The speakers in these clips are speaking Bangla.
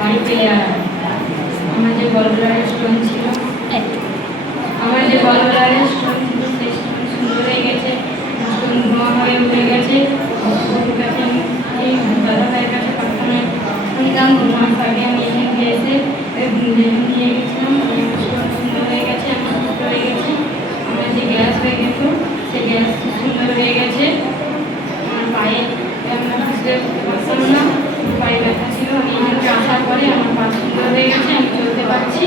বাড়িতে আমার যে গলব্লাডার স্টোন ছিল সেই স্টোন সুন্দর হয়ে গেছে, স্টোন ধোঁয়া হয়ে উঠে গেছে। এই দাদা ভাইয়ের কাছে প্রার্থনায় শুনলাম 2 মাস আগে আমি এখানে এসে নিয়ে গেছিলাম। স্টোন সুন্দর হয়ে গেছে, আমার ছোট হয়ে গেছে। আমার যে গ্যাস হয়ে গেত সেই গ্যাস সুন্দর হয়ে গেছে। আমার পায়ে আমরা বুঝতে পারতাম না, পায়ে ব্যথা ছিল। আমি এখানে আসার পরে আমার পা সুন্দর হয়ে গেছে, আমি চলতে পারছি।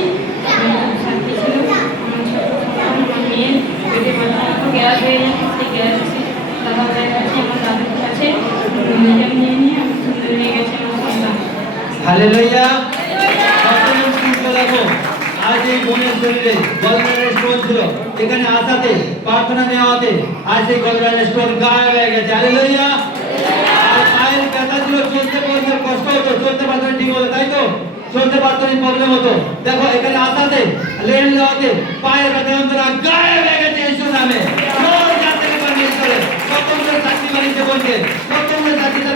শান্তি ছিল। আমার ছোট আমার মেয়ের পেটে ব্যথা গ্যাস হয়ে যাচ্ছে, সেই গ্যাস দাদা ভাইয়ের কাছে আমার দাদুর কাছে নিয়ে নিয়ে আমি সুন্দর হয়ে গেছে আমার সন্তান। হালেলুয়া। আজ এই বোনের শরীরে গলব্লাডার স্টোন ছিল, এখানে আসাতে প্রার্থনা নেওয়াতে আজ এই গলব্লাডার স্টোন গায়েব হয়ে গেছে। হালেলুয়া। আর পায়ের ব্যথা ছিল, চলতে বলতে কষ্ট হতো, চলতে পারতেন ঠিক হতো, তাই তো? চলতে পারতেন প্রবলেম হতো। দেখো এখানে আসাতে লেন দেওয়াতে পায়ের ব্যথা যন্ত্রণা গায়েব হয়ে গেছে ইয়েসুর নামে। সব জাত থেকে পাঠিয়ে চলে প্রথমে চাকরি বাড়িতে বলছে, প্রথমে চাকরিটা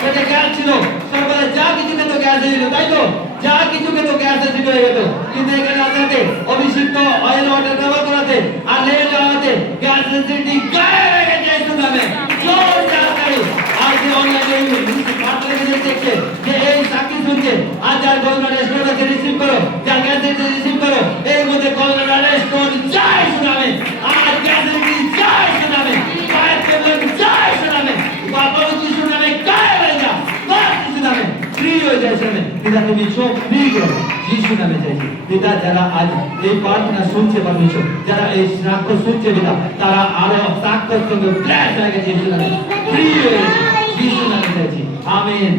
সেটা গ্যাস ছিল, সরকারে যা কিছু খেত গ্যাস হয়ে যেত, তাই তো? যা কিছু খেত গ্যাস ঠিক হয়ে যেত। কিন্তু এখানে আসাতে অভিষিক্ত অয়েল ওয়াটার ব্যবহার করাতে আর লেন দেওয়াতে গ্যাস এসিডিটি গায়েব হয়ে গেছে ইয়েসুর নামে। জোর তাড়াতাড়ি আজ যে অনলাইনে পার্টনার দেখছে যে এই চাকরি শুনছে, আজ যার গলব্লাডার স্টোন আছে রিসিভ করো, যার গ্যাস এসিডিটি রিসিভ করো। এর মধ্যে গলব্লাডার স্টোন যায় শুনাবে, আর গ্যাস এসিডিটি যায় শুনাবে, পায়ের প্রবলেম যায় শুনাবে, বাবা যিশু নামে গায়েব হয়ে যা, বাবা যিশু নামে ফ্রি হয়ে যায় শুনে। পিতা তুমি চোখ ফ্রি করো যিশু নামে চাইছি। পিতা যারা আজ এই প্রার্থনা শুনছে পারমিশন, যারা এই সাক্ষ্য শুনছে পিতা, তারা আরো সাক্ষ্যের সঙ্গে ব্লেস হয়ে গেছে যিশু নামে, ফ্রি হয়ে গেছে যিশু নামে চাইছি। আমেন।